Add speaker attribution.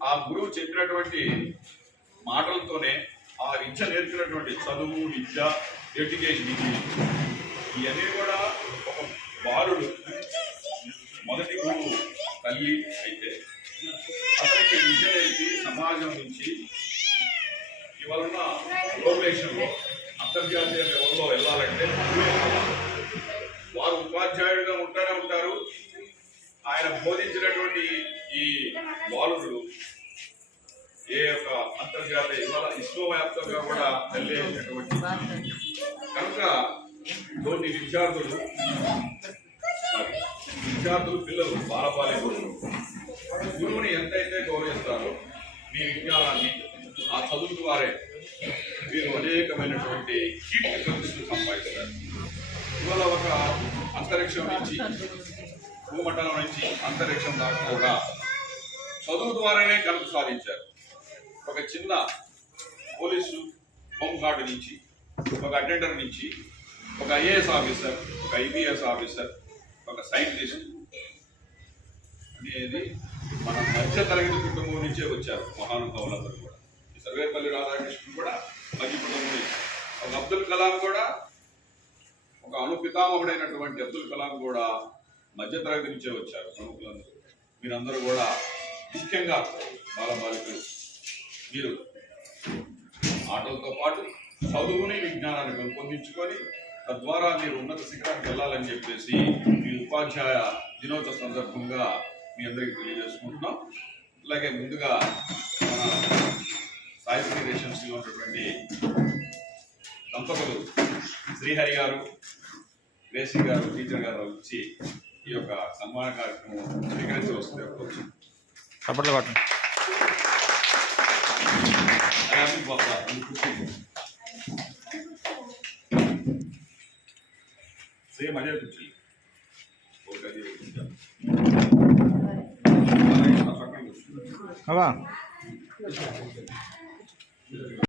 Speaker 1: ఆ గురువు చెప్పినటువంటి మాటలతోనే ఆ విద్య నేర్పినటువంటి చదువు విద్య ఎడ్యుకేషన్ ఇవన్నీ కూడా ఒక బాలుడు మొదటి గురువు తల్లి అయితే అతనికి విద్య నేర్పి సమాజం నుంచి ఇవాళ గ్లోబలేషన్లో అంతర్జాతీయ లెవెల్లో వెళ్ళాలంటే వారు ఉపాధ్యాయుడిగా ఉంటారే ఉంటారు ఆయన బోధించినటువంటి ఈ బాలుడు ఏ యొక్క అంతర్జాతీయ ఇవాళ విశ్వవ్యాప్తంగా కూడా వెళ్ళేటటువంటి కనుక కొన్ని విద్యార్థులు విద్యార్థులు పిల్లలు బాలబాలికలు గురువుని ఎంతైతే గౌరవిస్తారో మీ విజ్ఞానాన్ని ఆ చదువు ద్వారే మీరు అనేకమైనటువంటి కీర్తి సంపాదిస్తారు. ఇవాళ ఒక అంతరిక్షం నుంచి భూమండలం నుంచి అంతరిక్షం దాకా కూడా చదువు ద్వారానే కనుక సాధించారు. ఒక చిన్న పోలీసు హోంగార్డు నుంచి ఒక అటెండర్ నుంచి ఒక ఐఏఎస్ ఆఫీసర్ ఒక ఐపీఎస్ ఆఫీసర్ ఒక సైంటిస్ట్ అనేది మన మధ్య తరగతి కుటుంబం నుంచే వచ్చారు మహానుభావులందరూ కూడా. ఈ సర్వేపల్లి రాధాకృష్ణుడు కూడా మధ్య కుటుంబం నుంచి ఒక అబ్దుల్ కలాం కూడా ఒక అనుపితామహుడైనటువంటి అబ్దుల్ కలాం కూడా మధ్య తరగతి నుంచే వచ్చారు ప్రముఖులందరూ. మీరందరూ కూడా ముఖ్యంగా బాలబాలికలు మీరు ఆటలతో పాటు చదువుని విజ్ఞానాన్ని పెంపొందించుకొని తద్వారా మీరు ఉన్నత శిఖరానికి వెళ్ళాలని చెప్పేసి మీ ఉపాధ్యాయ దినోత్సవ సందర్భంగా మీ అందరికీ తెలియజేసుకుంటున్నాం. అలాగే ముందుగా మన సాయిశ్రీ ఉన్నటువంటి దంపతులు శ్రీహరి గారు గ్రేసి గారు టీచర్ గారు వచ్చి ఈ యొక్క సన్మాన కార్యక్రమం స్వీకరించి వస్తే వచ్చి
Speaker 2: చప్పట్లు కొట్టండి
Speaker 1: అలాగే బాబా కూర్చోండి సేమ్ అదే కూర్చోండి ఒక గది కూర్చోండి. అలాగే ఆ పక్కన కూర్చోండి.
Speaker 2: అవా